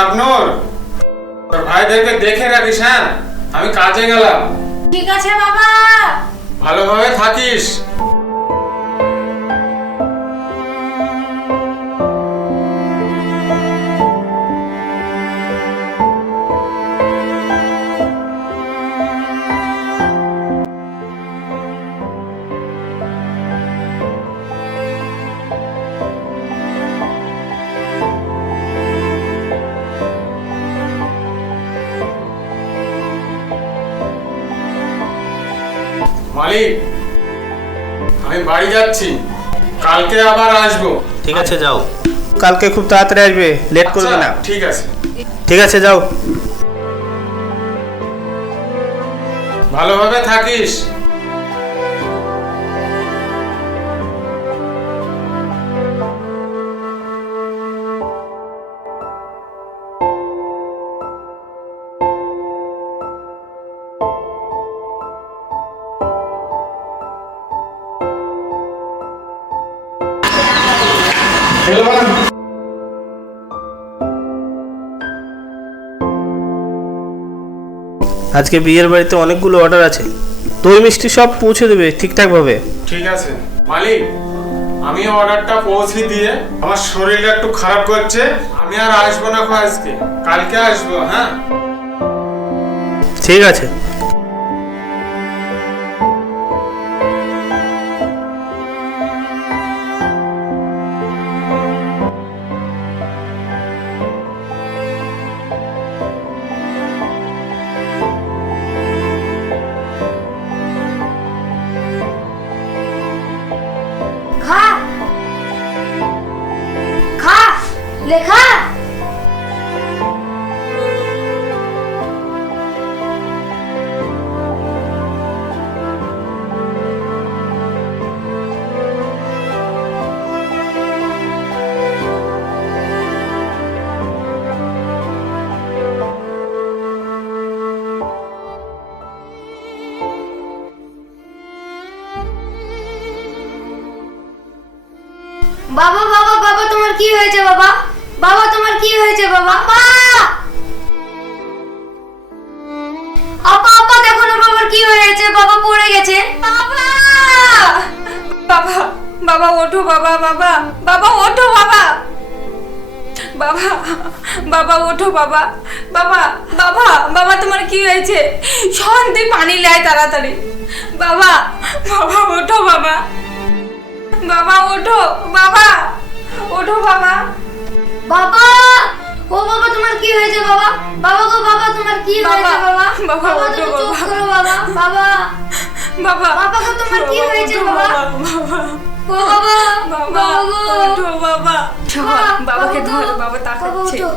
শাবনুর তোর ভাইদেরকে দেখে রাখিস হ্যাঁ আমি কাজে গেলাম। ঠিক আছে বাবা। ভালোভাবে থাকিস। যাচ্ছি। কালকে আবার আসব। ঠিক আছে যাও। কালকে খুব তাড়াতাড়ি আসবে লেট করবে আচ্ছা, না। ঠিক আছে। ঠিক আছে যাও। ভালোভাবে থাকিস। আজকে বিয়ের বাড়িতে অনেকগুলো অর্ডার আছে। দই মিষ্টি সব পৌঁছে দেবে ঠিকঠাকভাবে। ঠিক আছে। মালিক আমি অর্ডারটা পৌঁছে দিয়ে আমার শরীরটা একটু খারাপ করছে আমি আর আসব না আজকে। কালকে আসব হ্যাঁ? ঠিক আছে। বাবা বাবা বাবা তোমার কি হয়েছে বাবা বাবা তোমার কি হয়েছে বাবা আপা আপা দেখো না বাবার কি হয়েছে বাবা পড়ে গেছে বাবা বাবা বাবা ওঠো বাবা বাবা বাবা ওঠো বাবা বাবা বাবা ওঠো বাবা বাবা বাবা বাবা তোমার কি হয়েছে শান্তি পানি লেয় তাড়াতাড়ি বাবা বাবা ওঠো বাবা বাবা ওঠো বাবা ওঠো বাবা। বাবা ও বাবা তোমার কি হয়েছে বাবা? বাবা গো বাবা তোমার কি হয়েছে বাবা বাবা, বাবা ওঠো বাবা। করো বাবা বাবা। বাবা বাবা গো, তোমার কি হয়েছে বাবা? বাবা ও বাবা বাবা গো। ওঠো বাবা। বাবা, বাবাকে বাবা ধর বাবা বাবা তাকাচ্ছে ওঠো।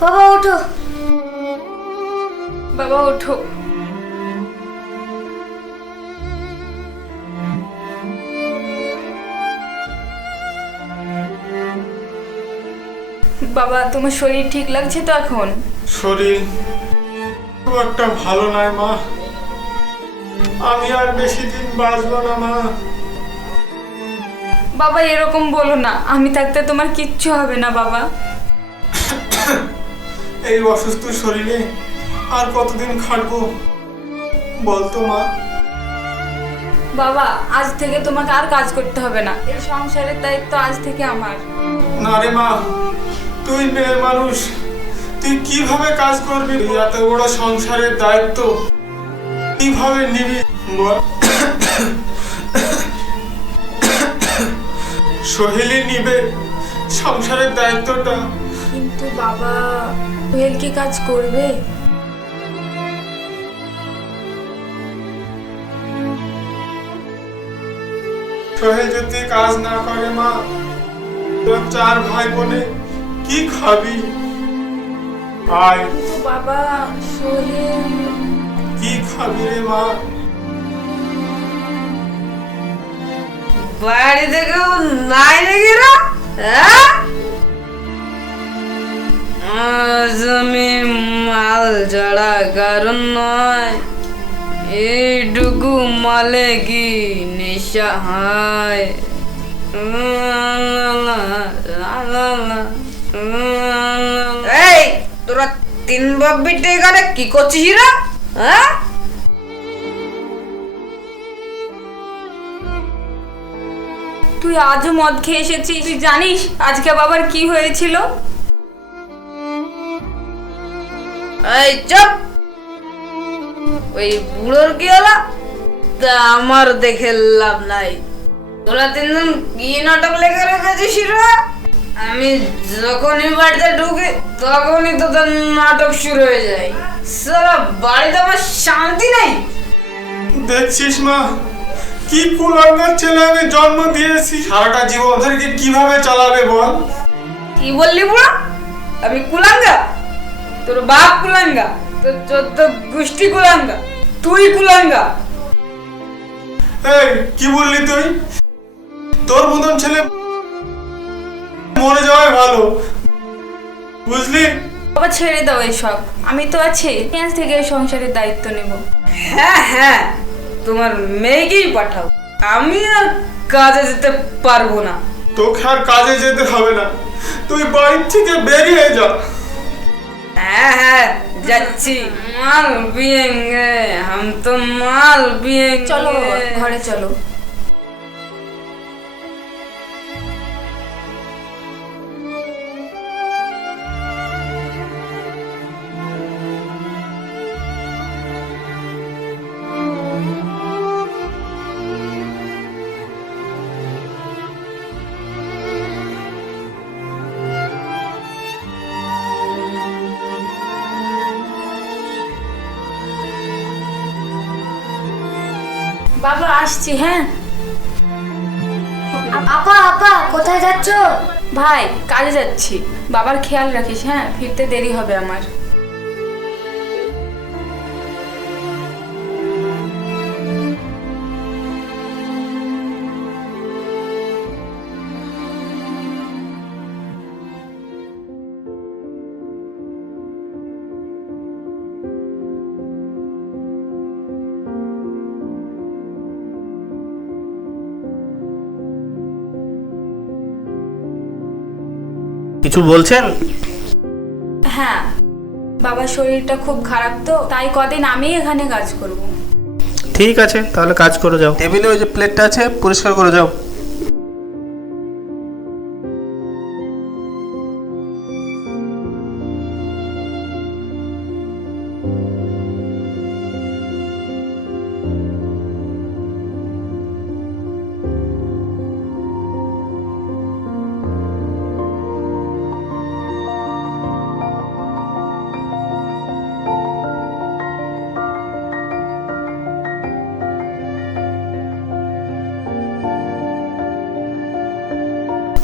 বাবা ওঠো। বাবা ওঠো। বাবা তোমার শরীর ঠিক লাগছে তো এখন? শরীর খুব একটা ভালো নয় মা। আমি আর বেশি দিন বাঁচবো না মা। বাবা এরকম বলো না। আমি থাকতে তোমার কিচ্ছু হবে না বাবা। এই অসুস্থ শরীরে আর কতদিন খাটবো? বলতো মা। বাবা আজ থেকে তোমাকে আর কাজ করতে হবে না। এই সংসারের দায়িত্ব আজ থেকে আমার। না রে মা। তুই মেয়ে মানুষ তুই কীভাবে কাজ করবি? এত বড় সংসারের দায়িত্ব কীভাবে নিবি? সহেলি নিবে সংসারের দায়িত্বটা। কিন্তু বাবা সোহেল কি কাজ করবে? সোহেল যদি কাজ না করে মা তোর চার ভাই বোনে কি খাবি? আয়। বাবা সোহেল কি খাবি রে মা? বাড়িতে কেউ নাই নাকি রা? হ্যাঁ? আজ আমি মাল ছাড়া কারণ নয়। এইটুকু মালে কি নেশা হয়? এই তোরা তিন বাব্বিটা এখানে কি করছিস রা? হ্যাঁ? তুই আজও মদ খেয়ে এসেছিস তুই জানিস আজকে বাবার কি হয়েছিল? এই চুপ! ওই বুড়োর কি হলো? তা আমার দেখে লাভ নাই। তোরা তিনজন কি নাটক লেখা রেখেছিস রা? আমি যখনই বাড়িতে ঢুকি তখনই তোদের নাটক শুরু হয়ে যায়। সারা বাড়িতে আমার শান্তি নেই। দেখছিস মা কি কুলাঙ্গার ছেলে আমি জন্ম দিয়েছি। সারাটা জীবন ওদেরকে কীভাবে চালাবে বল? কি বললি বুড়া? আমি কুলাঙ্গা? তোর বাপ কুলাঙ্গা? তোর চোদ্দ গোষ্ঠী কুলাঙ্গা? তুই কুলাঙ্গা? এই কি বললি তুই? তোর মতন ছেলে বুঝলি? বাবা ছেড়ে দাও এসব। আমি তো আছি। আজ থেকে সংসারের দায়িত্ব নেব। হ্যাঁ হ্যাঁ। তোমার মেয়েকেই পাঠাও। আমি আর কাজে যেতে পারব না। তোকে আর কাজে যেতে হবে না। তুই বাড়ি থেকে বেরিয়ে যা। হ্যাঁ হ্যাঁ। যাচ্ছি। মাল পিয়েঙ্গে হাম তো মাল পিয়েঙ্গে চলো ঘরে চলো। আসছি হ্যাঁ। আপা আপা কোথায় যাচ্ছ? ভাই কাজে যাচ্ছি। বাবার খেয়াল রাখিস হ্যাঁ ফিরতে দেরি হবে আমার। কিছু বলছেন? হ্যাঁ বাবার শরীরটা খুব খারাপ তো তাই কদিন আমি এখানে কাজ করব। ঠিক আছে তাহলে কাজ করে যাও। টেবিলে ওই যে প্লেটটা আছে পরিষ্কার করে যাও।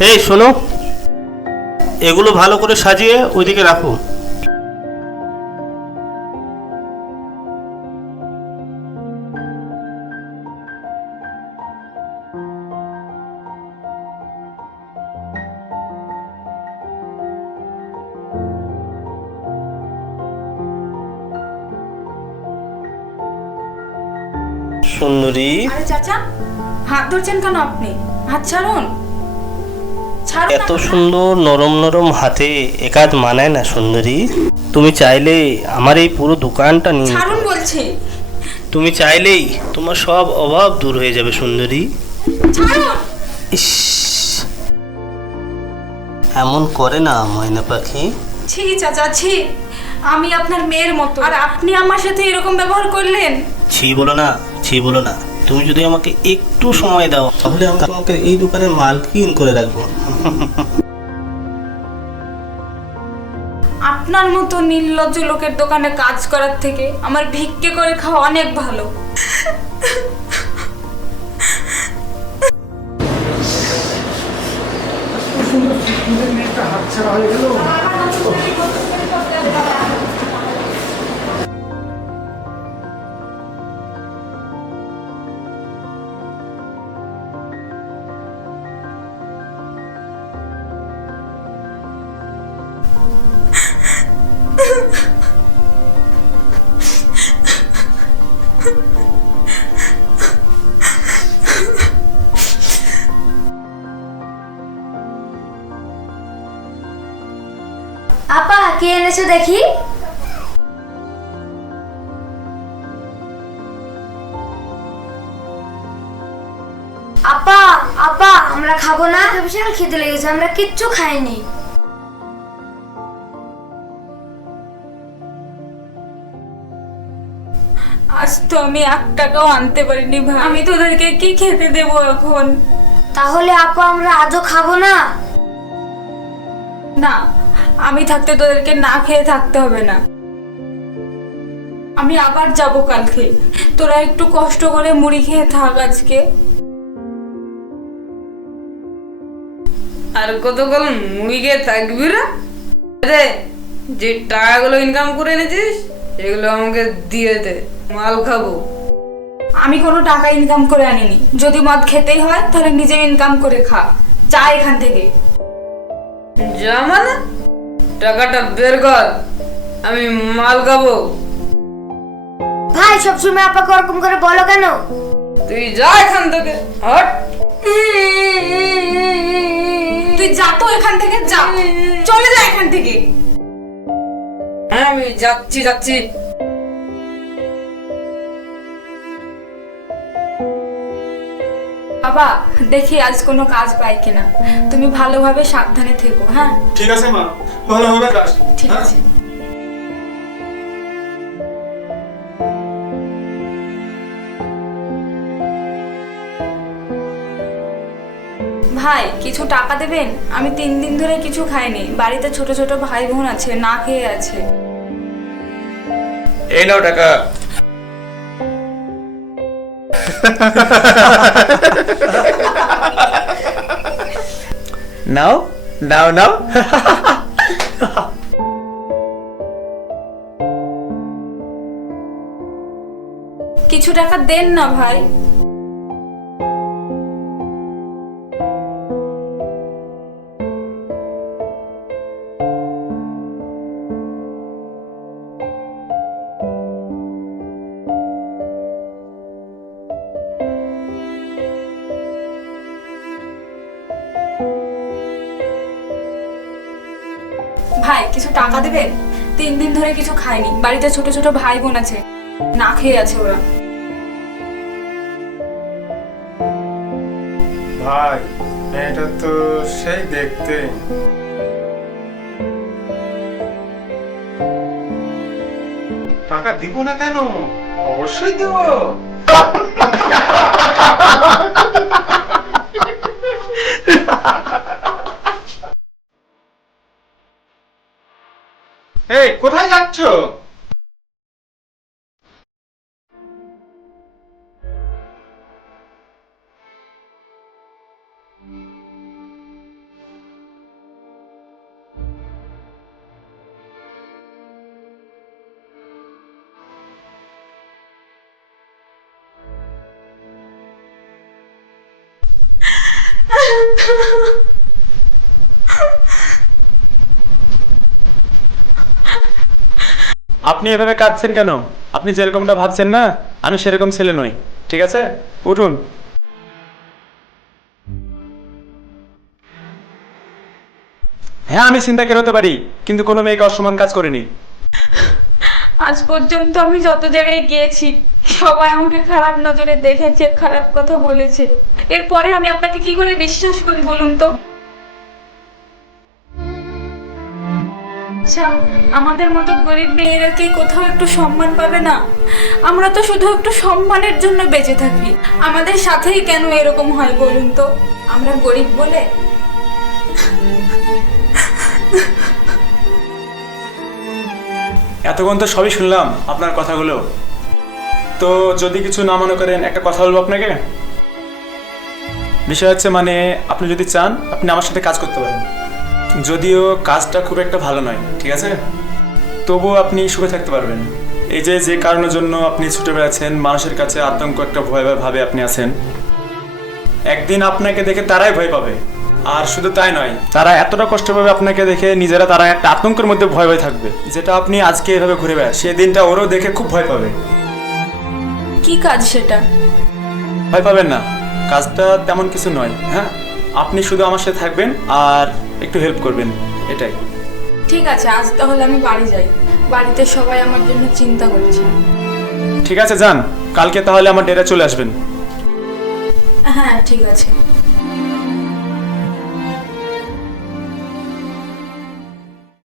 এই, শোনো। এগুলো ভালো করে সাজিয়ে ওইদিকে রাখো। সুন্দরী। আরে চাচা, হাত ধরছেন কেন আপনি? হাত ছাড়ুন। এত সুন্দর নরম নরম হাতে একাদ মানায় না সুন্দরী। তুমি চাইলে আমার এই পুরো দোকানটা নিয়ে ছাড়ুন বলছি। তুমি চাইলেই তোমার সব অভাব দূর হয়ে যাবে সুন্দরী। ইস। এমন করে না ময়না পাখি। ছি চাচা ছি। আমি আপনার মেয়ের মতো। আর আপনি আমার সাথে এরকম ব্যবহার করলেন? ছি বলো না ছি বলো না। তুমি যদি আমাকে একটু সময় দাও তাহলে আমি তোমাকে এই দোকানের মালকিন করে রাখব। আপনার মতো নির্লজ্জ লোকের দোকানে কাজ করার থেকে আমার ভিক্ষে করে খাওয়া অনেক ভালো। কি এনেছো দেখি। আপা আপা আমরা খাব না? বিশাল খেতে লেগেছে আমরা কিচ্ছু খাইনি। আজ তো আমি এক টাকাও আনতে পারিনি ভাই। আমি তোদেরকে কি খেতে দেব এখন? তাহলে আপা আমরা আজও খাব না? না আমি থাকতে তোদেরকে না খেয়ে থাকতে হবে না। আমি আবার যাব কালকে। তোরা একটু কষ্ট করে মুড়ি খেয়ে থাক আজকে। আর কতক্ষণ মুড়ি খেয়ে থাকবি রে? যে টাকাগুলো ইনকাম করে এনেছিস এগুলো আমাকে দিয়ে দে মাল খাব। আমি কোনো টাকা ইনকাম করে আনিনি। যদি মদ খেতেই হয় তাহলে নিজে ইনকাম করে খা। যা এখান থেকে। যা মানে? টাকাটা বের কর আমি মাল খাব। ভাই সবসময় আপাকে ওরকম করে বলো কেন? তুই যা এখান থেকে হট। তুই যা তো এখান থেকে যা। চলে যা এখান থেকে। হ্যাঁ আমি যাচ্ছি যাচ্ছি। বাবা দেখি আজ কোনো কাজ পাই কিনা। তুমি ভালোভাবে সাবধানে থেকো হ্যাঁ? ঠিক আছে মা ভালো হবে কাজ। ঠিক হ্যাঁ? আছে। ভাই কিছু টাকা দেবেন? আমি তিন দিন ধরে কিছু খাইনি। বাড়িতে ছোট ছোট ভাই বোন আছে না খেয়ে আছে। এই নাও টাকা। নাও নাও নাও কিছু টাকা দেন না ভাই। কিছু টাকা দেবেন তিন দিন ধরে কিছু খাইনি বাড়িতে ছোট ছোট ভাই বোন আছে। না খেয়ে আছে ওরা। ভাই মেয়েটা তো সেই দেখতে। টাকা দিব না কেন? অবশ্যই দেব। এই কোথায় যাচ্ছ আপনি এভাবে কাঁদছেন কেন? আপনি যেরকমটা ভাবছেন না, আমি সেরকম ছেলে নই, ঠিক আছে? উঠুন। হ্যাঁ আমি চিন্তা হতে পারি, কিন্তু কোনো মেয়েকে অসমান কাজ করিনি। আজ পর্যন্ত আমি যত জায়গায় গিয়েছি, সবাই আমাকে খারাপ নজরে দেখেছে, খারাপ কথা বলেছে। এরপরে আমি আপনাকে কি করে বিশ্বাস করি বলুন তো? আচ্ছা আমাদের মতো গরিব মেয়েরা কি কোথাও একটু সম্মান পাবে না? আমরা তো শুধু একটু সম্মানের জন্য বেঁচে থাকি। আমাদের সাথেই কেন এরকম হয় বলুন তো? আমরা গরিব বলে? এতক্ষণ তো সবই শুনলাম আপনার কথাগুলো। তো যদি কিছু না মনে করেন, একটা কথা বলব আপনাকে? বিষয় হচ্ছে মানে আপনি যদি চান, আপনি আমার সাথে কাজ করতে পারেন। যদিও কাজটা খুব একটা ভালো নয় ঠিক আছে? তবুও আপনি সুখে থাকতে পারবেন। এই যে যে কারণের জন্য আপনি ছুটে বেড়াচ্ছেন মানুষের কাছে আতঙ্ক একটা ভয় ভাবে আপনি আছেন। একদিন আপনাকে দেখে তারাই ভয় পাবে। আর শুধু তাই নয় তারা এতটা কষ্ট পাবে আপনাকে দেখে নিজেরা তারা একটা আতঙ্কের মধ্যে ভয় ভয় থাকবে। যেটা আপনি আজকে এভাবে ঘুরে বেড়ান সেই দিনটা ওরও দেখে খুব ভয় পাবে। কি কাজ সেটা? ভয় পাবেন না। কাজটা তেমন কিছু নয় হ্যাঁ? আপনি শুধু আমার সাথে থাকবেন আর একটু হেল্প করবেন এটাই। ঠিক আছে আজ তাহলে আমি বাড়ি যাই। বাড়িতে সবাই আমার জন্য চিন্তা করছে। ঠিক আছে যান। কালকে তাহলে আমার ডেরা চলে আসবেন। হ্যাঁ ঠিক আছে।